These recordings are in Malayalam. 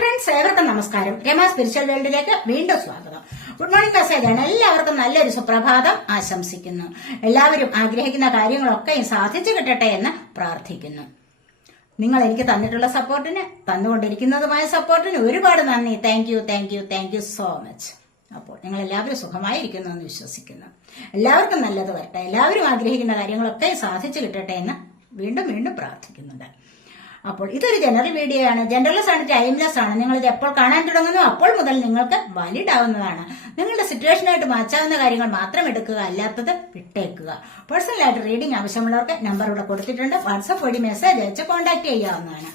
ഫ്രണ്ട്സ്, ഏവർക്കും നമസ്കാരം. രമ സ്പിരിച്വൽ വേൾഡിലേക്ക് വീണ്ടും സ്വാഗതം. ഗുഡ് മോർണിംഗ് മെസ്സേജ് ആണ്. എല്ലാവർക്കും നല്ലൊരു സുപ്രഭാതം ആശംസിക്കുന്നു. എല്ലാവരും ആഗ്രഹിക്കുന്ന കാര്യങ്ങളൊക്കെയും സാധിച്ചു കിട്ടട്ടെ എന്ന് പ്രാർത്ഥിക്കുന്നു. നിങ്ങൾ എനിക്ക് തന്നിട്ടുള്ള സപ്പോർട്ടിന്, തന്നുകൊണ്ടിരിക്കുന്നതുമായ സപ്പോർട്ടിന് ഒരുപാട് നന്ദി. Thank you so much. അപ്പോൾ നിങ്ങൾ എല്ലാവരും സുഖമായിരിക്കുന്നു എന്ന് വിശ്വസിക്കുന്നു. എല്ലാവർക്കും നല്ലത് വരട്ടെ, എല്ലാവരും ആഗ്രഹിക്കുന്ന കാര്യങ്ങളൊക്കെ സാധിച്ചു കിട്ടട്ടെ എന്ന് വീണ്ടും പ്രാർത്ഥിക്കുന്നുണ്ട്. അപ്പോൾ ഇതൊരു ജനറൽ വീഡിയോ ആണ്. ജനറൽലെസ് ആണ്, ടൈംലെസ് ആണ്. നിങ്ങളിത് എപ്പോൾ കാണാൻ തുടങ്ങുന്നു അപ്പോൾ മുതൽ നിങ്ങൾക്ക് വാലിഡ് ആവുന്നതാണ്. നിങ്ങളുടെ സിറ്റുവേഷനായിട്ട് മാച്ചാവുന്ന കാര്യങ്ങൾ മാത്രം എടുക്കുക, അല്ലാത്തത് വിട്ടേക്കുക. പേഴ്സണലായിട്ട് റീഡിംഗ് ആവശ്യമുള്ളവർക്ക് നമ്പർ ഇവിടെ കൊടുത്തിട്ടുണ്ട്. വാട്സ്ആപ്പ് വഴി മെസ്സേജ് അയച്ച് കോൺടാക്ട് ചെയ്യാവുന്നതാണ്.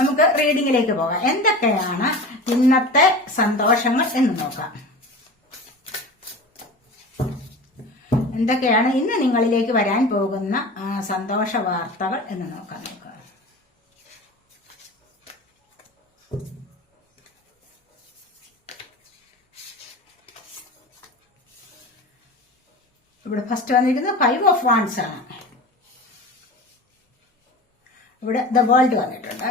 നമുക്ക് റീഡിംഗിലേക്ക് പോകാം. എന്തൊക്കെയാണ് ഇന്നത്തെ സന്തോഷങ്ങൾ എന്ന് നോക്കാം. എന്തൊക്കെയാണ് ഇന്ന് നിങ്ങളിലേക്ക് വരാൻ പോകുന്ന സന്തോഷ വാർത്തകൾ എന്ന് നോക്കാം. ഇവിടെ ഫസ്റ്റ് വന്നിരിക്കുന്നത് 5 ഓഫ് വാൻഡ്സ് ആണ്. ഇവിടെ ദ വേൾഡ് വന്നിട്ടുണ്ട്.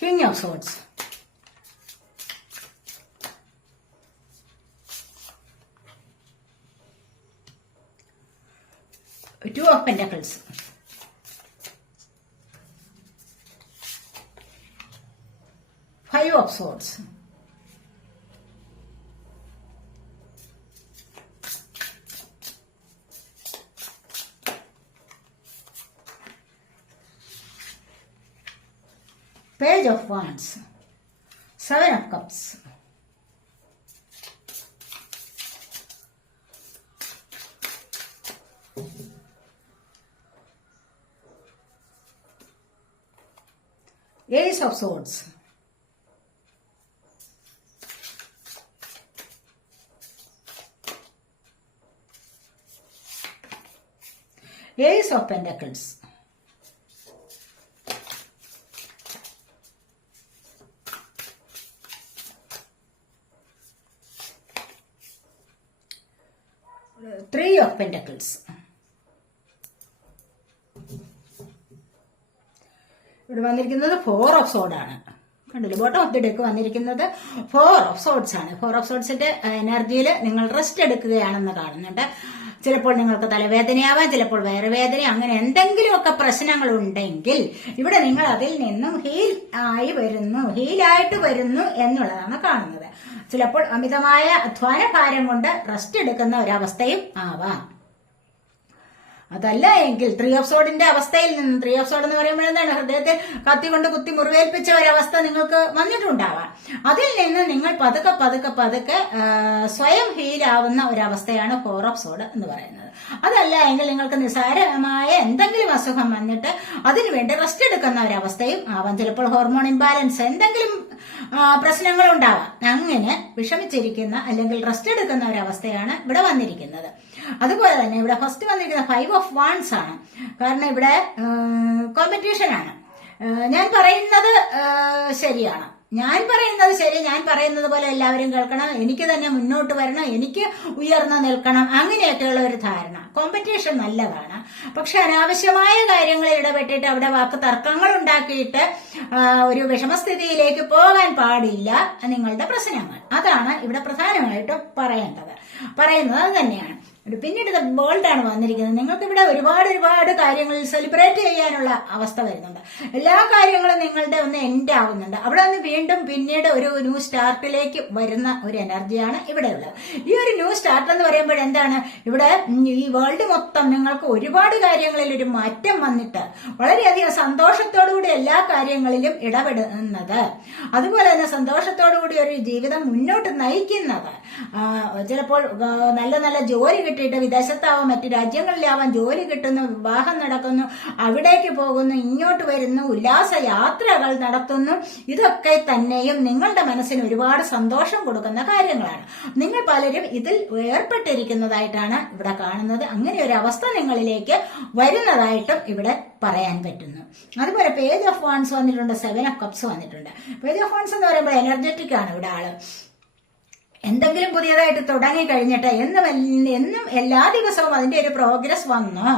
King of Swords. Two of Pentacles. Five of Swords. Page of Wands. 7 of Cups. Ace of Swords. Ace of Pentacles. Three of Pentacles. ഇവിടെ വന്നിരിക്കുന്നത് 4 ഓഫ് സോഡ് ആണ്. കണ്ടില്ലേ, ബോട്ടം ഓഫ് ദി ഡെക്ക് വന്നിരിക്കുന്നത് 4 ഓഫ് സോഡ്സ് ആണ്. 4 ഓഫ് സോഡ്സിന്റെ എനർജിയിൽ നിങ്ങൾ റെസ്റ്റ് എടുക്കുകയാണെന്ന് കാണുന്നുണ്ട്. ചിലപ്പോൾ നിങ്ങൾക്ക് തലവേദനയാവാം, ചിലപ്പോൾ വയറുവേദന, അങ്ങനെ എന്തെങ്കിലുമൊക്കെ പ്രശ്നങ്ങൾ ഉണ്ടെങ്കിൽ ഇവിടെ നിങ്ങൾ അതിൽ നിന്നും ഹീലായിട്ട് വരുന്നു എന്നുള്ളതാണ് കാണുന്നത്. ചിലപ്പോൾ അമിതമായ അധ്വാന ഭാരം കൊണ്ട് റെസ്റ്റ് എടുക്കുന്ന ഒരവസ്ഥയും ആവാം. അതല്ല എങ്കിൽ 3 ഓഫ് സോഡിന്റെ അവസ്ഥയിൽ നിന്ന്, 3 ഓഫ് സോഡ് എന്ന് പറയുമ്പോൾ എന്താണ്, ഹൃദയത്തെ കത്തി കൊണ്ട് കുത്തി മുറിവേൽപ്പിച്ച ഒരവസ്ഥ നിങ്ങൾക്ക് വന്നിട്ടുണ്ടാവാം. അതിൽ നിന്ന് നിങ്ങൾ പതുക്കെ സ്വയം ഹീലാവുന്ന ഒരവസ്ഥയാണ് 4 ഓഫ് സോഡ് എന്ന് പറയുന്നത്. അതല്ല എങ്കിൽ നിങ്ങൾക്ക് നിസ്സാരമായ എന്തെങ്കിലും അസുഖം വന്നിട്ട് അതിനുവേണ്ടി റെസ്റ്റ് എടുക്കുന്ന ഒരവസ്ഥയും ആവാം. ചിലപ്പോൾ ഹോർമോൺ ഇംബാലൻസ്, എന്തെങ്കിലും പ്രശ്നങ്ങൾ ഉണ്ടാവാം. അങ്ങനെ വിഷമിച്ചിരിക്കുന്ന അല്ലെങ്കിൽ റെസ്റ്റ് എടുക്കുന്ന ഒരവസ്ഥയാണ് ഇവിടെ വന്നിരിക്കുന്നത്. അതുപോലെ തന്നെ ഇവിടെ ഫസ്റ്റ് വന്നിരിക്കുന്ന 5 ഓഫ് വാൻഡ്സ് ആണ്. കാരണം ഇവിടെ കോമ്പറ്റീഷൻ ആണ്. ഞാൻ പറയുന്നത് ശരിയാണ്, ഞാൻ പറയുന്നത് പോലെ എല്ലാവരും കേൾക്കണം, എനിക്ക് തന്നെ മുന്നോട്ട് വരണം, എനിക്ക് ഉയർന്നു നിൽക്കണം, അങ്ങനെയൊക്കെയുള്ള ഒരു ധാരണ. കോമ്പറ്റീഷൻ നല്ലതാണ്, പക്ഷെ അനാവശ്യമായ കാര്യങ്ങളിൽ ഇടപെട്ടിട്ട് അവിടെ വാക്ക് തർക്കങ്ങൾ ഉണ്ടാക്കിയിട്ട് ഒരു വിഷമസ്ഥിതിയിലേക്ക് പോകാൻ പാടില്ല. നിങ്ങളുടെ പ്രശ്നങ്ങൾ അതാണ് ഇവിടെ പ്രധാനമായിട്ടും പറയുന്നത് തന്നെയാണ്. പിന്നീട് ഇത് വേൾഡ് ആണ് വന്നിരിക്കുന്നത്. നിങ്ങൾക്ക് ഇവിടെ ഒരുപാട് കാര്യങ്ങളിൽ സെലിബ്രേറ്റ് ചെയ്യാനുള്ള അവസ്ഥ വരുന്നുണ്ട്. എല്ലാ കാര്യങ്ങളും നിങ്ങളുടെ ഒന്ന് എൻഡ് ആവുന്നുണ്ട്. അവിടെ നിന്ന് വീണ്ടും പിന്നീട് ഒരു ന്യൂ സ്റ്റാർട്ടിലേക്ക് വരുന്ന ഒരു എനർജിയാണ് ഇവിടെ ഉള്ളത്. ഈ ഒരു ന്യൂ സ്റ്റാർട്ട് എന്ന് പറയുമ്പോൾ എന്താണ്, ഇവിടെ ഈ വേൾഡ് മൊത്തം നിങ്ങൾക്ക് ഒരുപാട് കാര്യങ്ങളിൽ ഒരു മാറ്റം വന്നിട്ട് വളരെയധികം സന്തോഷത്തോടുകൂടി എല്ലാ കാര്യങ്ങളിലും ഇടപെടുന്നത്, അതുപോലെ തന്നെ സന്തോഷത്തോടുകൂടി ഒരു ജീവിതം മുന്നോട്ട് നയിക്കുന്നത്. ചിലപ്പോൾ നല്ല ജോലി കിട്ടിയിട്ട് വിദേശത്താവാം, മറ്റു രാജ്യങ്ങളിലാവാം, ജോലി കിട്ടുന്നു, വിവാഹം നടക്കുന്നു, അവിടേക്ക് പോകുന്നു, ഇങ്ങോട്ട് വരുന്നു, ഉല്ലാസ യാത്രകൾ നടത്തുന്നു. ഇതൊക്കെ തന്നെയും നിങ്ങളുടെ മനസ്സിന് ഒരുപാട് സന്തോഷം കൊടുക്കുന്ന കാര്യങ്ങളാണ്. നിങ്ങൾ പലരും ഇതിൽ ഏർപ്പെട്ടിരിക്കുന്നതായിട്ടാണ് ഇവിടെ കാണുന്നത്. അങ്ങനെ ഒരു അവസ്ഥ നിങ്ങളിലേക്ക് വരുന്നതായിട്ടും ഇവിടെ പറയാൻ പറ്റുന്നു. അതുപോലെ പേജ് ഓഫ് വാൻഡ്സ് വന്നിട്ടുണ്ട്, 7 ഓഫ് കപ്സ് വന്നിട്ടുണ്ട്. പേജ് ഓഫ് വാൻഡ്സ് എന്ന് പറയുമ്പോൾ എനർജറ്റിക് ആണ് ഇവിടെ ആള്. എന്തെങ്കിലും പുതിയതായിട്ട് തുടങ്ങി കഴിഞ്ഞിട്ട് എന്നും എല്ലാ ദിവസവും അതിന്റെ ഒരു പ്രോഗ്രസ് വന്നോ,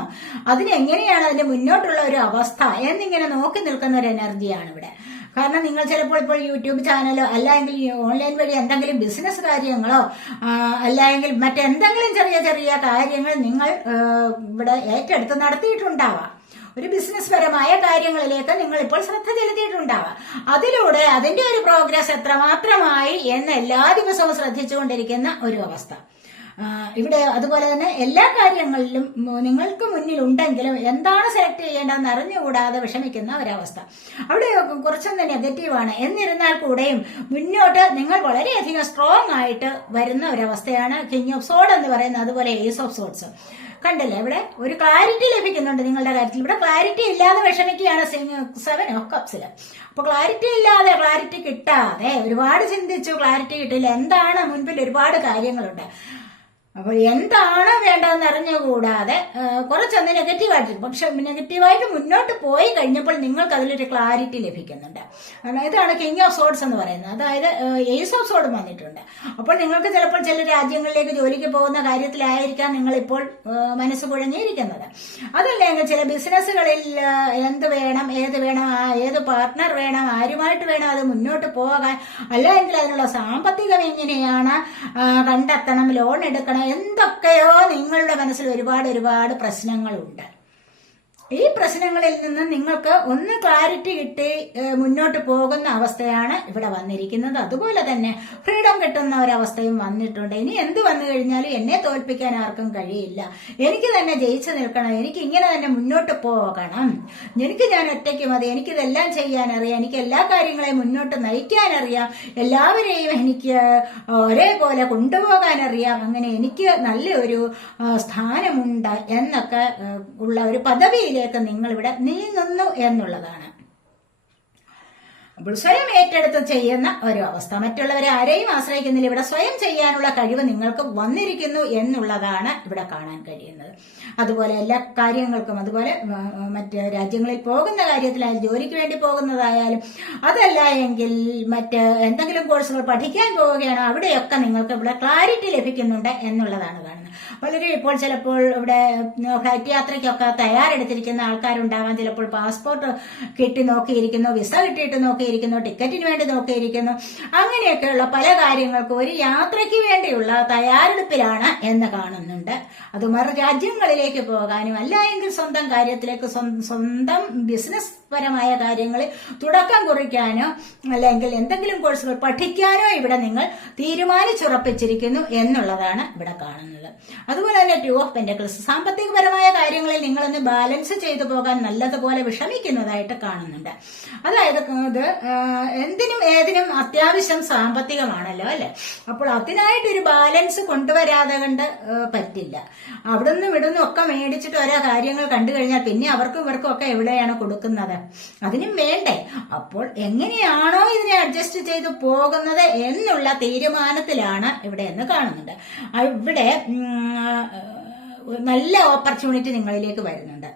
അതിനെങ്ങനെയാണ് അതിന്റെ മുന്നോട്ടുള്ള ഒരു അവസ്ഥ എന്നിങ്ങനെ നോക്കി നിൽക്കുന്ന ഒരു എനർജിയാണ് ഇവിടെ. കാരണം നിങ്ങൾ ചിലപ്പോൾ ഇപ്പോൾ യൂട്യൂബ് ചാനലോ അല്ലെങ്കിൽ ഓൺലൈൻ വഴി എന്തെങ്കിലും ബിസിനസ് കാര്യങ്ങളോ അല്ലെങ്കിൽ മറ്റെന്തെങ്കിലും ചെറിയ ചെറിയ കാര്യങ്ങൾ നിങ്ങൾ ഇവിടെ ഏറ്റെടുത്ത് നടത്തിയിട്ടുണ്ടാവാം. ഒരു ബിസിനസ് പരമായ കാര്യങ്ങളിലേക്ക് നിങ്ങൾ ഇപ്പോൾ ശ്രദ്ധ ചെലുത്തിയിട്ടുണ്ടാവാം. അതിലൂടെ അതിന്റെ ഒരു പ്രോഗ്രസ് എത്രമാത്രമായി എന്ന് എല്ലാ ദിവസവും ശ്രദ്ധിച്ചുകൊണ്ടിരിക്കുന്ന ഒരു അവസ്ഥ ഇവിടെ. അതുപോലെ തന്നെ എല്ലാ കാര്യങ്ങളിലും നിങ്ങൾക്ക് മുന്നിൽ ഉണ്ടെങ്കിലും എന്താണ് സെലക്ട് ചെയ്യേണ്ടതെന്ന് അറിഞ്ഞുകൂടാതെ വിഷമിക്കുന്ന ഒരവസ്ഥ അവിടെ കുറച്ചൊന്ന് നെഗറ്റീവാണ്. എന്നിരുന്നാൽ കൂടെയും മുന്നോട്ട് നിങ്ങൾ വളരെയധികം സ്ട്രോങ് ആയിട്ട് വരുന്ന ഒരവസ്ഥയാണ് കിങ് ഓഫ് സോഡ് എന്ന് പറയുന്നത്. അതുപോലെ ഏസ് ഓഫ് സോഡ്സ് കണ്ടില്ലേ, ഇവിടെ ഒരു ക്ലാരിറ്റി ലഭിക്കുന്നുണ്ട് നിങ്ങളുടെ കാര്യത്തിൽ. ഇവിടെ ക്ലാരിറ്റി ഇല്ലാതെ വിഷമിക്കുകയാണ് 7 ഓഫ് കപ്സിൽ. അപ്പൊ ക്ലാരിറ്റി ഇല്ലാതെ, ക്ലാരിറ്റി കിട്ടാതെ ഒരുപാട് ചിന്തിച്ചു, ക്ലാരിറ്റി കിട്ടില്ല. എന്താണ് മുൻപിൽ ഒരുപാട് കാര്യങ്ങളുണ്ട്. അപ്പോൾ എന്താണ് വേണ്ടതെന്ന് അറിഞ്ഞുകൂടാതെ കുറച്ചൊന്ന് നെഗറ്റീവായിട്ട്, പക്ഷെ നെഗറ്റീവായിട്ട് മുന്നോട്ട് പോയി കഴിഞ്ഞപ്പോൾ നിങ്ങൾക്ക് അതിലൊരു ക്ലാരിറ്റി ലഭിക്കുന്നുണ്ട്. കാരണം ഇതാണ് കിങ് ഓഫ് സോഡ്സ് എന്ന് പറയുന്നത്. അതായത് ഏസ് ഓഫ് സോഡ് വന്നിട്ടുണ്ട്. അപ്പോൾ നിങ്ങൾക്ക് ചിലപ്പോൾ ചില രാജ്യങ്ങളിലേക്ക് ജോലിക്ക് പോകുന്ന കാര്യത്തിലായിരിക്കാം നിങ്ങളിപ്പോൾ മനസ്സ് കുഴങ്ങിയിരിക്കുന്നത്. അതല്ലെങ്കിൽ ചില ബിസിനസ്സുകളിൽ എന്ത് വേണം, ഏത് വേണം, ഏത് പാർട്ട്ണർ വേണം, ആരുമായിട്ട് വേണം അത് മുന്നോട്ട് പോകാൻ, അല്ലെങ്കിൽ അതിനുള്ള സാമ്പത്തികം എങ്ങനെയാണ് കണ്ടെത്തണം, ലോൺ എടുക്കണം, എന്തൊക്കെയോ നിങ്ങളുടെ മനസ്സിൽ ഒരുപാട് പ്രശ്നങ്ങളുണ്ട്. ഈ പ്രശ്നങ്ങളിൽ നിന്ന് നിങ്ങൾക്ക് ഒന്ന് ക്ലാരിറ്റി കിട്ടി മുന്നോട്ട് പോകുന്ന അവസ്ഥയാണ് ഇവിടെ വന്നിരിക്കുന്നത്. അതുപോലെ തന്നെ ഫ്രീഡം കിട്ടുന്ന ഒരവസ്ഥയും വന്നിട്ടുണ്ട്. ഇനി എന്ത് വന്നു കഴിഞ്ഞാലും എന്നെ തോൽപ്പിക്കാൻ ആർക്കും കഴിയില്ല, എനിക്ക് തന്നെ ജയിച്ചു നിൽക്കണം, എനിക്ക് ഇങ്ങനെ തന്നെ മുന്നോട്ട് പോകണം, ഞാൻ ഒറ്റയ്ക്ക് മതി, എനിക്കിതെല്ലാം ചെയ്യാനറിയാം, എനിക്ക് എല്ലാ കാര്യങ്ങളെയും മുന്നോട്ട് നയിക്കാനറിയാം, എല്ലാവരെയും എനിക്ക് ഒരേപോലെ കൊണ്ടുപോകാനറിയാം, അങ്ങനെ എനിക്ക് നല്ലൊരു സ്ഥാനമുണ്ട് എന്നൊക്കെ ഉള്ള ഒരു പദവിയിൽ നിങ്ങൾ ഇവിടെ നീങ്ങുന്നു എന്നുള്ളതാണ്. അപ്പോൾ സ്വയം ഏറ്റെടുത്ത് ചെയ്യുന്ന ഒരു അവസ്ഥ, മറ്റുള്ളവരെ ആരെയും ആശ്രയിക്കുന്നില്ല. ഇവിടെ സ്വയം ചെയ്യാനുള്ള കഴിവ് നിങ്ങൾക്ക് വന്നിരിക്കുന്നു എന്നുള്ളതാണ് ഇവിടെ കാണാൻ കഴിയുന്നത്. അതുപോലെ എല്ലാ കാര്യങ്ങൾക്കും, അതുപോലെ മറ്റ് രാജ്യങ്ങളിൽ പോകുന്ന കാര്യത്തിലായാലും, ജോലിക്ക് വേണ്ടി പോകുന്നതായാലും, അതല്ല എങ്കിൽ മറ്റ് എന്തെങ്കിലും കോഴ്സുകൾ പഠിക്കാൻ പോവുകയാണോ, അവിടെയൊക്കെ നിങ്ങൾക്ക് ഇവിടെ ക്ലാരിറ്റി ലഭിക്കുന്നുണ്ട് എന്നുള്ളതാണ് കാണുന്നത്. പലരും ഇപ്പോൾ ചിലപ്പോൾ ഇവിടെ ഫ്ലൈറ്റ് യാത്രയ്ക്കൊക്കെ തയ്യാറെടുത്തിരിക്കുന്ന ആൾക്കാരുണ്ടാകാം. ചിലപ്പോൾ പാസ്പോർട്ട് കിട്ടി നോക്കിയിരിക്കുന്നു, വിസ കിട്ടിയിട്ട് നോക്കിയിരിക്കുന്നു, ടിക്കറ്റിന് വേണ്ടി നോക്കിയിരിക്കുന്നു. അങ്ങനെയൊക്കെയുള്ള പല കാര്യങ്ങൾക്കും ഒരു യാത്രയ്ക്ക് വേണ്ടിയുള്ള തയ്യാറെടുപ്പിലാണ് എന്ന് കാണുന്നുണ്ട്. അത് മറു രാജ്യങ്ങളിലേക്ക് പോകാനും അല്ല എങ്കിൽ സ്വന്തം കാര്യത്തിലേക്ക്, സ്വന്തം ബിസിനസ് പരമായ കാര്യങ്ങളിൽ തുടക്കം കുറിക്കാനോ അല്ലെങ്കിൽ എന്തെങ്കിലും കോഴ്സുകൾ പഠിക്കാനോ ഇവിടെ നിങ്ങൾ തീരുമാനിച്ചുറപ്പിച്ചിരിക്കുന്നു എന്നുള്ളതാണ് ഇവിടെ കാണുന്നത്. അതുപോലെ തന്നെ 2 ഓഫ് പെന്റക്കിൾസ്, സാമ്പത്തികപരമായ കാര്യങ്ങളിൽ നിങ്ങളൊന്ന് ബാലൻസ് ചെയ്തു പോകാൻ നല്ലതുപോലെ വിഷമിക്കുന്നതായിട്ട് കാണുന്നുണ്ട്. അതായത് ഇത് എന്തിനും ഏതിനും അത്യാവശ്യം സാമ്പത്തികമാണല്ലോ അല്ലെ. അപ്പോൾ അതിനായിട്ടൊരു ബാലൻസ് കൊണ്ടുവരാതെ കണ്ട് പറ്റില്ല. അവിടുന്ന് ഇവിടുന്ന് ഒക്കെ മേടിച്ചിട്ട് ഓരോ കാര്യങ്ങൾ കണ്ടു കഴിഞ്ഞാൽ പിന്നെ അവർക്കും ഇവർക്കും ഒക്കെ എവിടെയാണ് കൊടുക്കുന്നത്, അതിനും വേണ്ടേ. അപ്പോൾ എങ്ങനെയാണോ ഇതിനെ അഡ്ജസ്റ്റ് ചെയ്ത് പോകുന്നത് എന്നുള്ള തീരുമാനത്തിലാണ് ഇവിടെ എന്ന് കാണുന്നുണ്ട്. ഇവിടെ നല്ല ഓപ്പർച്യൂണിറ്റി നിങ്ങളിലേക്ക് വരുന്നുണ്ട്.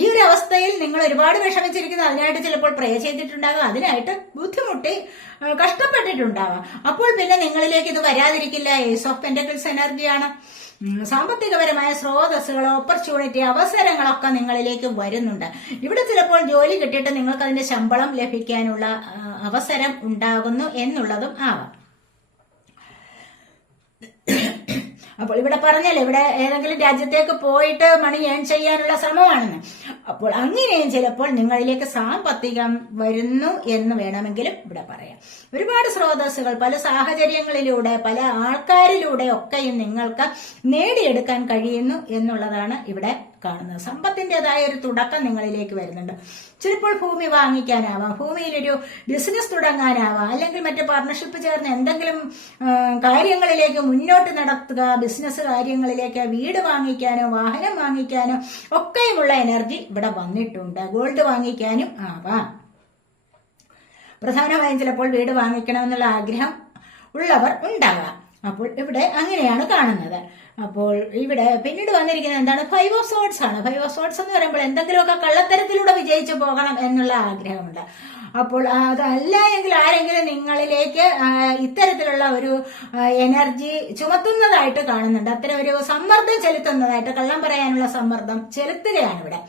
ഈ ഒരു അവസ്ഥയിൽ നിങ്ങൾ ഒരുപാട് വിഷമിച്ചിരിക്കുന്നു, അതിനായിട്ട് ചിലപ്പോൾ പ്രേ ചെയ്തിട്ടുണ്ടാകും, അതിനായിട്ട് ബുദ്ധിമുട്ടി കഷ്ടപ്പെട്ടിട്ടുണ്ടാവാം. അപ്പോൾ പിന്നെ നിങ്ങളിലേക്ക് ഇത് വരാതിരിക്കില്ല. ഏസ് ഓഫ് പെന്റക്കിൾസ് എനർജിയാണ്. സാമ്പത്തികപരമായ സ്രോതസ്സുകൾ, ഓപ്പർച്യൂണിറ്റി, അവസരങ്ങളൊക്കെ നിങ്ങളിലേക്ക് വരുന്നുണ്ട്. ഇവിടെ ചിലപ്പോൾ ജോലി കിട്ടിയിട്ട് നിങ്ങൾക്ക് അതിന്റെ ശമ്പളം ലഭിക്കാനുള്ള അവസരം ഉണ്ടാകുന്നു എന്നുള്ളതും ആവാം. അപ്പോൾ ഇവിടെ പറഞ്ഞല്ലേ, ഇവിടെ ഏതെങ്കിലും രാജ്യത്തേക്ക് പോയിട്ട് മണി ഏൺ ചെയ്യാനുള്ള ശ്രമമാണെന്ന്. അപ്പോൾ അങ്ങനെയും ചിലപ്പോൾ നിങ്ങളിലേക്ക് സാമ്പത്തികം വരുന്നു എന്ന് വേണമെങ്കിലും ഇവിടെ പറയാം. ഒരുപാട് സ്രോതസ്സുകൾ പല സാഹചര്യങ്ങളിലൂടെ, പല ആൾക്കാരിലൂടെ ഒക്കെയും നിങ്ങൾക്ക് നേടിയെടുക്കാൻ കഴിയുന്നു എന്നുള്ളതാണ് ഇവിടെ കാണുന്നത്. സമ്പത്തിൻ്റെതായ ഒരു തുടക്കം നിങ്ങളിലേക്ക് വരുന്നുണ്ട്. ചിലപ്പോൾ ഭൂമി വാങ്ങിക്കാനാവാം, ഭൂമിയിലൊരു ബിസിനസ് തുടങ്ങാനാവാം, അല്ലെങ്കിൽ മറ്റു പാർട്ണർഷിപ്പ് ചേർന്ന് എന്തെങ്കിലും കാര്യങ്ങളിലേക്ക് മുന്നോട്ട് നടത്തുക, ബിസിനസ് കാര്യങ്ങളിലേക്ക്, വീട് വാങ്ങിക്കാനോ വാഹനം വാങ്ങിക്കാനോ ഒക്കെയുമുള്ള എനർജി ഇവിടെ വന്നിട്ടുണ്ട്. ഗോൾഡ് വാങ്ങിക്കാനും ആവാം. പ്രധാനമായും ചിലപ്പോൾ വീട് വാങ്ങിക്കണമെന്നുള്ള ആഗ്രഹം ഉള്ളവർ ഉണ്ടാകാം. അപ്പോൾ ഇവിടെ അങ്ങനെയാണ് കാണുന്നത്. അപ്പോൾ ഇവിടെ പിന്നീട് വന്നിരിക്കുന്നത് എന്താണ്? 5 ഓഫ് സോർഡ്സ് ആണ്. 5 ഓഫ് സോർഡ്സ് എന്ന് പറയുമ്പോൾ എന്തെങ്കിലുമൊക്കെ കള്ളത്തരത്തിലൂടെ വിജയിച്ചു പോകണം എന്നുള്ള ആഗ്രഹമുണ്ട്. അപ്പോൾ അതല്ല എങ്കിൽ ആരെങ്കിലും നിങ്ങളിലേക്ക് ഇത്തരത്തിലുള്ള ഒരു എനർജി ചുമത്തുന്നതായിട്ട് കാണുന്നുണ്ട്. അത്തരം ഒരു സമ്മർദ്ദം ചെലുത്തുന്നതായിട്ട്, കള്ളം പറയാനുള്ള സമ്മർദ്ദം ചെലുത്തുകയാണ് ഇവിടെ.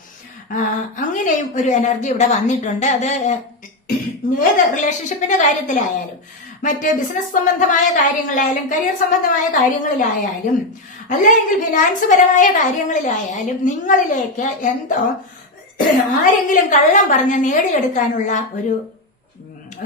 അങ്ങനെയും ഒരു എനർജി ഇവിടെ വന്നിട്ടുണ്ട്. അത് ഏത് റിലേഷൻഷിപ്പിന്റെ കാര്യത്തിലായാലും, മറ്റ് ബിസിനസ് സംബന്ധമായ കാര്യങ്ങളിലായാലും, കരിയർ സംബന്ധമായ കാര്യങ്ങളിലായാലും, അല്ലെങ്കിൽ ഫിനാൻസ് പരമായ കാര്യങ്ങളിലായാലും നിങ്ങളിലേക്ക് എന്തോ ആരെങ്കിലും കള്ളം പറഞ്ഞ് നേടിയെടുക്കാനുള്ള ഒരു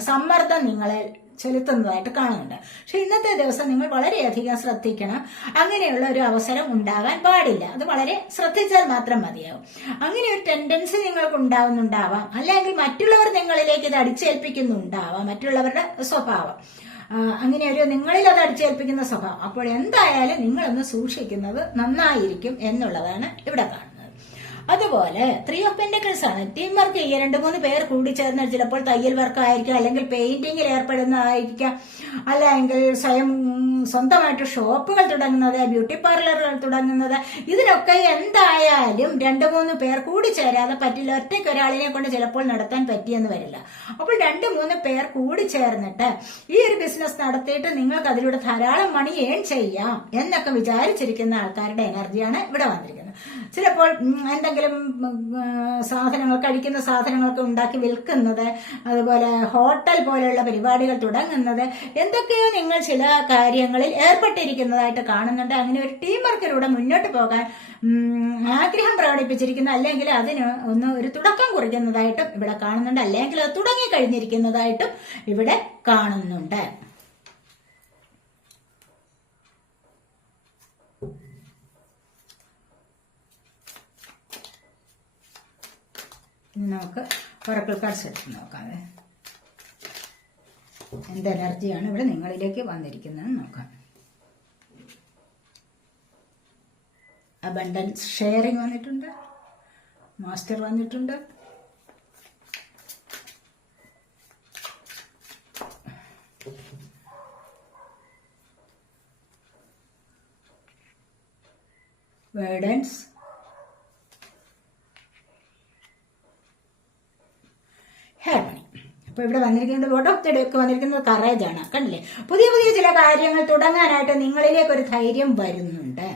സമ്മർദ്ദം നിങ്ങളെ ചെലുത്തുന്നതായിട്ട് കാണുന്നുണ്ട്. പക്ഷെ ഇന്നത്തെ ദിവസം നിങ്ങൾ വളരെയധികം ശ്രദ്ധിക്കണം. അങ്ങനെയുള്ള ഒരു അവസരം ഉണ്ടാകാൻ പാടില്ല. അത് വളരെ ശ്രദ്ധിച്ചാൽ മാത്രം മതിയാവും. അങ്ങനെ ഒരു ടെൻഡൻസി നിങ്ങൾക്ക് ഉണ്ടാവുന്നുണ്ടാവാം, അല്ലെങ്കിൽ മറ്റുള്ളവർ നിങ്ങളിലേക്ക് ഇത് അടിച്ചേൽപ്പിക്കുന്നുണ്ടാവാം, മറ്റുള്ളവരുടെ സ്വഭാവം. അങ്ങനെ ഒരു നിങ്ങളിൽ അത് അടിച്ചേൽപ്പിക്കുന്ന സ്വഭാവം. അപ്പോൾ എന്തായാലും നിങ്ങളൊന്ന് സൂക്ഷിക്കുന്നത് നന്നായിരിക്കും എന്നുള്ളതാണ് ഇവിടെ കാണുന്നത്. അതുപോലെ 3 ഓഫ് പെന്റക്കിൾസ് ആണ്. ടീം വർക്ക് ചെയ്യുക. 2-3 പേർ കൂടി ചേർന്ന് ചിലപ്പോൾ തയ്യൽ വർക്ക് ആയിരിക്കാം, അല്ലെങ്കിൽ പെയിന്റിങ്ങിൽ ഏർപ്പെടുന്നതായിരിക്കാം, അല്ലെങ്കിൽ സ്വന്തമായിട്ട് ഷോപ്പുകൾ തുടങ്ങുന്നത്, ബ്യൂട്ടി പാർലറുകൾ തുടങ്ങുന്നത്. ഇതിനൊക്കെ എന്തായാലും 2-3 പേർ കൂടി ചേരാതെ പറ്റില്ല. ഒറ്റയ്ക്ക് ഒരാളിനെ കൊണ്ട് ചിലപ്പോൾ നടത്താൻ പറ്റിയെന്ന് വരില്ല. അപ്പോൾ 2-3 പേർ കൂടി ചേർന്നിട്ട് ഈ ഒരു ബിസിനസ് നടത്തിയിട്ട് നിങ്ങൾക്ക് അതിലൂടെ ധാരാളം മണി ഏൺ ചെയ്യാം എന്നൊക്കെ വിചാരിച്ചിരിക്കുന്ന ആൾക്കാരുടെ എനർജിയാണ് ഇവിടെ വന്നിരിക്കുന്നത്. ചിലപ്പോൾ എന്തെങ്കിലും സാധനങ്ങൾ, കഴിക്കുന്ന സാധനങ്ങളൊക്കെ ഉണ്ടാക്കി വിൽക്കുന്നത്, അതുപോലെ ഹോട്ടൽ പോലെയുള്ള പരിപാടികൾ തുടങ്ങുന്നത്, എന്തൊക്കെയോ നിങ്ങൾ ചില കാര്യങ്ങളിൽ ഏർപ്പെട്ടിരിക്കുന്നതായിട്ട് കാണുന്നുണ്ട്. അങ്ങനെ ഒരു ടീം വർക്കിലൂടെ മുന്നോട്ട് പോകാൻ ആഗ്രഹം പ്രകടിപ്പിച്ചിരിക്കുന്ന, അല്ലെങ്കിൽ അതിന് ഒരു തുടക്കം കുറിക്കുന്നതായിട്ടും ഇവിടെ കാണുന്നുണ്ട്, അല്ലെങ്കിൽ അത് തുടങ്ങി കഴിഞ്ഞിരിക്കുന്നതായിട്ടും ഇവിടെ കാണുന്നുണ്ട്. നമുക്ക് ഒറക്കിൾ കാർഡ്സ് എടുത്ത് നോക്കാം. എന്ത് എനർജിയാണ് ഇവിടെ നിങ്ങളിലേക്ക് വന്നിരിക്കുന്നത് നോക്കാം. അബണ്ടൻസ് ഷെയറിംഗ് വന്നിട്ടുണ്ട്, മാസ്റ്റർ വന്നിട്ടുണ്ട്, വേർഡൻസ്, ഹാർമണി. അപ്പൊ ഇവിടെ വന്നിരിക്കുന്നത് ബോട്ടം ഓഫ് ദി ഡെക്ക് വന്നിരിക്കുന്നത് കറേജ് ആണ്. കണ്ടില്ലേ? പുതിയ പുതിയ ചില കാര്യങ്ങൾ തുടങ്ങാനായിട്ട് നിങ്ങളിലേക്ക് ഒരു ധൈര്യം വരുന്നുണ്ട്.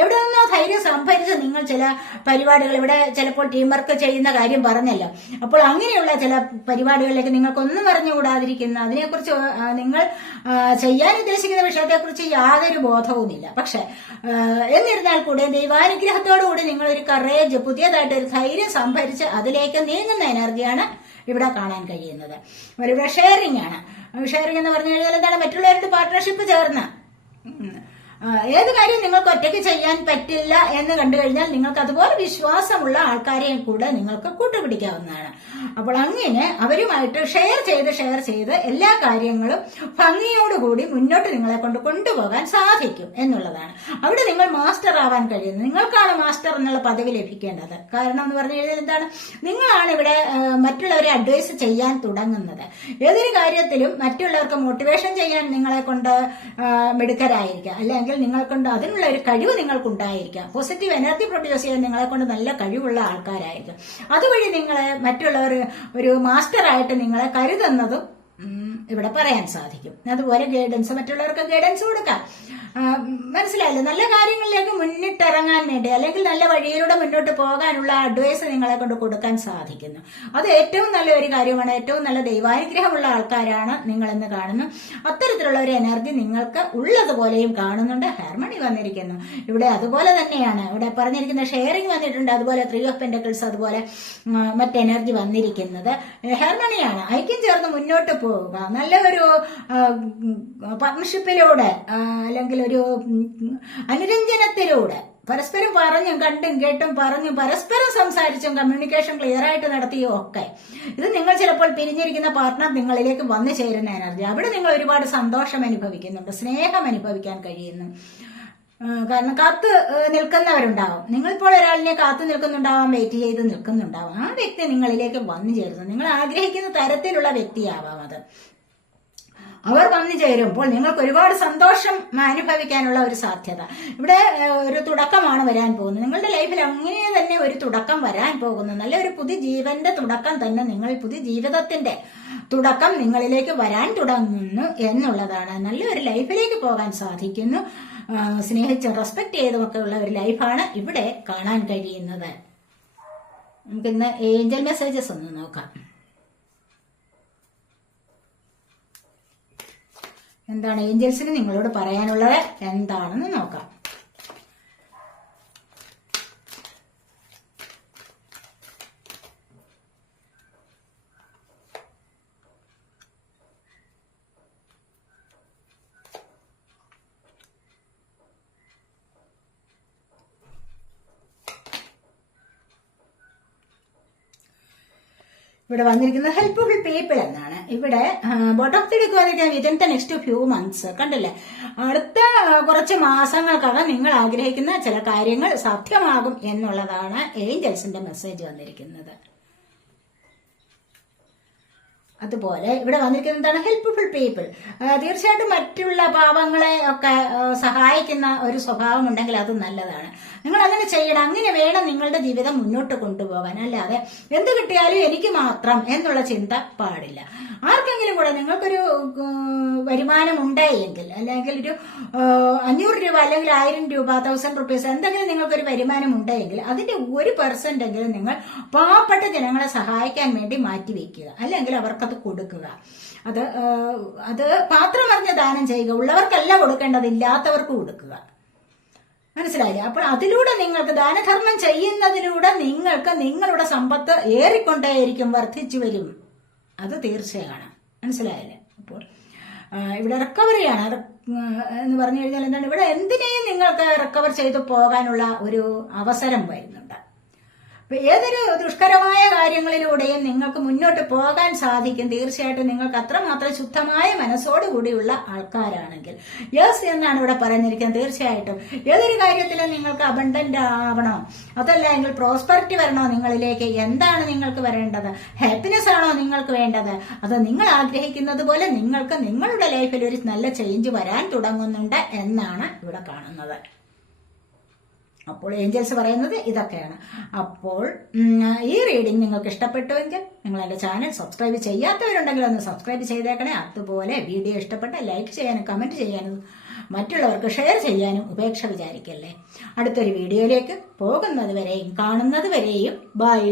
എവിടെ നിന്നോ ധൈര്യം സംഭരിച്ച് നിങ്ങൾ ചില പരിപാടികൾ, ഇവിടെ ചിലപ്പോൾ ടീം വർക്ക് ചെയ്യുന്ന കാര്യം പറഞ്ഞല്ലോ, അപ്പോൾ അങ്ങനെയുള്ള ചില പരിപാടികളിലേക്ക് നിങ്ങൾക്കൊന്നും അറിഞ്ഞുകൂടാതിരിക്കുന്ന, അതിനെക്കുറിച്ച് നിങ്ങൾ ചെയ്യാൻ ഉദ്ദേശിക്കുന്ന വിഷയത്തെക്കുറിച്ച് യാതൊരു ബോധവുമില്ല. പക്ഷെ എന്നിരുന്നാൽ കൂടെ ദൈവാനുഗ്രഹത്തോടുകൂടി നിങ്ങളൊരു കറേജ്, പുതിയതായിട്ട് ഒരു ധൈര്യം സംഭരിച്ച് അതിലേക്ക് നീങ്ങുന്ന എനർജിയാണ് ഇവിടെ കാണാൻ കഴിയുന്നത്. ഇവിടെ ഷെയറിംഗ് ആണ്. ഷെയറിംഗ് എന്ന് പറഞ്ഞു കഴിഞ്ഞാൽ എന്താണ്? മറ്റുള്ളവരുടെ പാർട്ട്ണർഷിപ്പ് ചേർന്ന് ഏത് കാര്യം നിങ്ങൾക്ക് ഒറ്റയ്ക്ക് ചെയ്യാൻ പറ്റില്ല എന്ന് കണ്ടു കഴിഞ്ഞാൽ നിങ്ങൾക്ക് അതുപോലെ വിശ്വാസമുള്ള ആൾക്കാരെ കൂടെ നിങ്ങൾക്ക് കൂട്ടുപിടിക്കാവുന്നതാണ്. അപ്പോൾ അങ്ങനെ അവരുമായിട്ട് ഷെയർ ചെയ്ത് എല്ലാ കാര്യങ്ങളും ഭംഗിയോടുകൂടി മുന്നോട്ട് നിങ്ങളെ കൊണ്ട് കൊണ്ടുപോകാൻ സാധിക്കും എന്നുള്ളതാണ്. അവിടെ നിങ്ങൾ മാസ്റ്റർ ആവാൻ കഴിയുന്നത്. നിങ്ങൾക്കാണ് മാസ്റ്റർ എന്നുള്ള പദവി ലഭിക്കേണ്ടത്. കാരണം എന്ന് പറഞ്ഞു കഴിഞ്ഞാൽ എന്താണ്? നിങ്ങളാണ് ഇവിടെ മറ്റുള്ളവരെ അഡ്വൈസ് ചെയ്യാൻ തുടങ്ങുന്നത്. ഏതൊരു കാര്യത്തിലും മറ്റുള്ളവർക്ക് മോട്ടിവേഷൻ ചെയ്യാൻ നിങ്ങളെ കൊണ്ട് മിടുക്കരായിരിക്കാം, അല്ലെങ്കിൽ നിങ്ങൾക്കൊണ്ട് അതിനുള്ള ഒരു കഴിവ് നിങ്ങൾക്കുണ്ടായിരിക്കാം. പോസിറ്റീവ് എനർജി പ്രൊഡ്യൂസ് ചെയ്യാൻ നിങ്ങളെ കൊണ്ട് നല്ല കഴിവുള്ള ആൾക്കാരായിരിക്കും. അതുവഴി നിങ്ങളെ മറ്റുള്ളവർ ഒരു മാസ്റ്ററായിട്ട് നിങ്ങളെ കരുതുന്നതും ഇവിടെ പറയാൻ സാധിക്കും. അതുപോലെ ഗൈഡൻസ്, മറ്റുള്ളവർക്ക് ഗൈഡൻസ് കൊടുക്കാം. മനസ്സിലായല്ലോ? നല്ല കാര്യങ്ങളിലേക്ക് മുന്നിട്ടിറങ്ങാൻ വേണ്ടി, അല്ലെങ്കിൽ നല്ല വഴിയിലൂടെ മുന്നോട്ട് പോകാനുള്ള അഡ്വൈസ് നിങ്ങളെ കൊണ്ട് കൊടുക്കാൻ സാധിക്കുന്നു. അത് ഏറ്റവും നല്ലൊരു കാര്യമാണ്. ഏറ്റവും നല്ല ദൈവാനുഗ്രഹമുള്ള ആൾക്കാരാണ് നിങ്ങളെന്ന് കാണുന്നു. അത്തരത്തിലുള്ള ഒരു എനർജി നിങ്ങൾക്ക് ഉള്ളതുപോലെയും കാണുന്നുണ്ട്. ഹാർമണി വന്നിരിക്കുന്നു ഇവിടെ. അതുപോലെ തന്നെയാണ് ഇവിടെ പറഞ്ഞിരിക്കുന്ന ഷെയറിംഗ് വന്നിട്ടുണ്ട്. അതുപോലെ 3 ഓഫ് പെന്റക്കിൾസ്, അതുപോലെ മറ്റ് എനർജി വന്നിരിക്കുന്നത് ഹാർമണിയാണ്. ഐക്യം ചേർന്ന് മുന്നോട്ട് പോവുക, നല്ല ഒരു പാർട്ണർഷിപ്പിലൂടെ, അല്ലെങ്കിൽ ഒരു അനുരഞ്ജനത്തിലൂടെ, പരസ്പരം പറഞ്ഞും കണ്ടും കേട്ടും പറഞ്ഞും പരസ്പരം സംസാരിച്ചും കമ്മ്യൂണിക്കേഷൻ ക്ലിയർ ആയിട്ട് നടത്തിയും ഒക്കെ ഇത് നിങ്ങൾ ചിലപ്പോൾ പിരിഞ്ഞിരിക്കുന്ന പാർട്ട്ണർ നിങ്ങളിലേക്ക് വന്നു ചേരുന്ന എനർജി. അവിടെ നിങ്ങൾ ഒരുപാട് സന്തോഷം അനുഭവിക്കുന്നുണ്ട്, സ്നേഹം അനുഭവിക്കാൻ കഴിയുന്നു. കാരണം കാത്തു നിൽക്കുന്നവരുണ്ടാവും. നിങ്ങളിപ്പോൾ ഒരാളിനെ കാത്തു നിൽക്കുന്നുണ്ടാവാം, വെയിറ്റ് ചെയ്ത് നിൽക്കുന്നുണ്ടാവാം. ആ വ്യക്തി നിങ്ങളിലേക്ക് വന്നു ചേരുന്നു. നിങ്ങൾ ആഗ്രഹിക്കുന്ന തരത്തിലുള്ള വ്യക്തിയാവാം അത്. അവർ വന്നു ചേരുമ്പോൾ നിങ്ങൾക്ക് ഒരുപാട് സന്തോഷം അനുഭവിക്കാനുള്ള ഒരു സാധ്യത. ഇവിടെ ഒരു തുടക്കമാണ് വരാൻ പോകുന്നത്. നിങ്ങളുടെ ലൈഫിൽ അങ്ങനെ തന്നെ ഒരു തുടക്കം വരാൻ പോകുന്നു. നല്ലൊരു പുതിയ ജീവന്റെ തുടക്കം തന്നെ, നിങ്ങൾ പുതിയ ജീവിതത്തിന്റെ തുടക്കം നിങ്ങളിലേക്ക് വരാൻ തുടങ്ങുന്നു എന്നുള്ളതാണ്. നല്ലൊരു ലൈഫിലേക്ക് പോകാൻ സാധിക്കുന്നു. സ്നേഹിച്ചും റെസ്പെക്ട് ചെയ്തുമൊക്കെ ഉള്ള ഒരു ലൈഫാണ് ഇവിടെ കാണാൻ കഴിയുന്നത്. നമുക്കിന്ന് ഏഞ്ചൽ മെസ്സേജസ് ഒന്ന് നോക്കാം. എന്താണ് ഏഞ്ചൽസിന് നിങ്ങളോട് പറയാനുള്ളത് എന്താണെന്ന് നോക്കാം. ഇവിടെ വന്നിരിക്കുന്നത് ഹെൽപ്ഫുൾ പീപ്പിൾ എന്നാണ്. ഇവിടെ ബോട്ടം ഓഫ് ദി ഡെക്ക് വന്നിരിക്കുന്നത് within the next few months. കണ്ടില്ലേ, അടുത്ത കുറച്ച് മാസങ്ങൾക്കകം നിങ്ങൾ ആഗ്രഹിക്കുന്ന ചില കാര്യങ്ങൾ സാധ്യമാകും എന്നുള്ളതാണ് ഏഞ്ചൽസിന്റെ മെസ്സേജ് വന്നിരിക്കുന്നത്. അതുപോലെ ഇവിടെ വന്നിരിക്കുന്നത് എന്താണ്, ഹെൽപ്ഫുൾ പീപ്പിൾ. തീർച്ചയായിട്ടും മറ്റുള്ള പാവങ്ങളെ ഒക്കെ സഹായിക്കുന്ന ഒരു സ്വഭാവം ഉണ്ടെങ്കിൽ അത് നല്ലതാണ്. നിങ്ങൾ അങ്ങനെ ചെയ്യണം, അങ്ങനെ വേണം നിങ്ങളുടെ ജീവിതം മുന്നോട്ട് കൊണ്ടുപോകാൻ. അല്ലാതെ എന്ത് കിട്ടിയാലും എനിക്ക് മാത്രം എന്നുള്ള ചിന്ത പാടില്ല. ആർക്കെങ്കിലും കൂടെ നിങ്ങൾക്കൊരു വരുമാനം ഉണ്ടായെങ്കിൽ, അല്ലെങ്കിൽ ഒരു 500 രൂപ അല്ലെങ്കിൽ 1000 രൂപ 1000 റുപ്പീസ് എന്തെങ്കിലും നിങ്ങൾക്കൊരു വരുമാനം ഉണ്ടായെങ്കിൽ അതിന്റെ 1% എങ്കിലും നിങ്ങൾ പാവപ്പെട്ട ജനങ്ങളെ സഹായിക്കാൻ വേണ്ടി മാറ്റിവെക്കുക, അല്ലെങ്കിൽ അവർക്കത് കൊടുക്കുക. അത് പാത്രം അറിഞ്ഞ് ദാനം ചെയ്യുക. ഉള്ളവർക്കല്ല കൊടുക്കേണ്ടത്, ഇല്ലാത്തവർക്ക് കൊടുക്കുക. മനസ്സിലായില്ലേ? അപ്പോൾ അതിലൂടെ നിങ്ങൾക്ക് ദാനധർമ്മം ചെയ്യുന്നതിലൂടെ നിങ്ങൾക്ക് നിങ്ങളുടെ സമ്പത്ത് ഏറിക്കൊണ്ടേയിരിക്കും, വർദ്ധിച്ചു വരും. അത് തീർച്ചയാണ്. മനസ്സിലായില്ലേ? അപ്പോൾ ഇവിടെ റിക്കവറിയാണ് എന്ന് പറഞ്ഞു കഴിഞ്ഞാൽ എന്താണ്, ഇവിടെ എന്തിനേയും നിങ്ങൾക്ക് റിക്കവർ ചെയ്തു പോകാനുള്ള ഒരു അവസരം വരുന്നുണ്ട്. ഏതൊരു ദുഷ്കരമായ കാര്യങ്ങളിലൂടെയും നിങ്ങൾക്ക് മുന്നോട്ട് പോകാൻ സാധിക്കും. തീർച്ചയായിട്ടും നിങ്ങൾക്ക് അത്രമാത്രം ശുദ്ധമായ മനസ്സോടുകൂടിയുള്ള ആൾക്കാരാണെങ്കിൽ. യെസ് എന്നാണ് ഇവിടെ പറഞ്ഞിരിക്കുന്നത്. തീർച്ചയായിട്ടും ഏതൊരു കാര്യത്തിലും നിങ്ങൾക്ക് അബണ്ടന്റ് ആവണോ, അതല്ല എങ്കിൽ പ്രോസ്പെറിറ്റി വരണോ നിങ്ങളിലേക്ക്, എന്താണ് നിങ്ങൾക്ക് വരേണ്ടത്, ഹാപ്പിനെസ് ആണോ നിങ്ങൾക്ക് വേണ്ടത്, അത് നിങ്ങൾ ആഗ്രഹിക്കുന്നത് പോലെ നിങ്ങൾക്ക് നിങ്ങളുടെ ലൈഫിൽ ഒരു നല്ല ചേഞ്ച് വരാൻ തുടങ്ങുന്നുണ്ട് എന്നാണ് ഇവിടെ കാണുന്നത്. അപ്പോൾ ഏഞ്ചൽസ് പറയുന്നത് ഇതൊക്കെയാണ്. അപ്പോൾ ഈ റീഡിംഗ് നിങ്ങൾക്ക് ഇഷ്ടപ്പെട്ടുവെങ്കിൽ നിങ്ങൾ എൻ്റെ ചാനൽ സബ്സ്ക്രൈബ് ചെയ്യാത്തവരുണ്ടെങ്കിൽ ഒന്ന് സബ്സ്ക്രൈബ് ചെയ്തേക്കണേ. അതുപോലെ വീഡിയോ ഇഷ്ടപ്പെട്ട ലൈക്ക് ചെയ്യാനും കമന്റ് ചെയ്യാനും മറ്റുള്ളവർക്ക് ഷെയർ ചെയ്യാനും ഉപേക്ഷ വിചാരിക്കല്ലേ. അടുത്തൊരു വീഡിയോയിലേക്ക് പോകുന്നത് വരെയും കാണുന്നത് വരെയും ബൈ.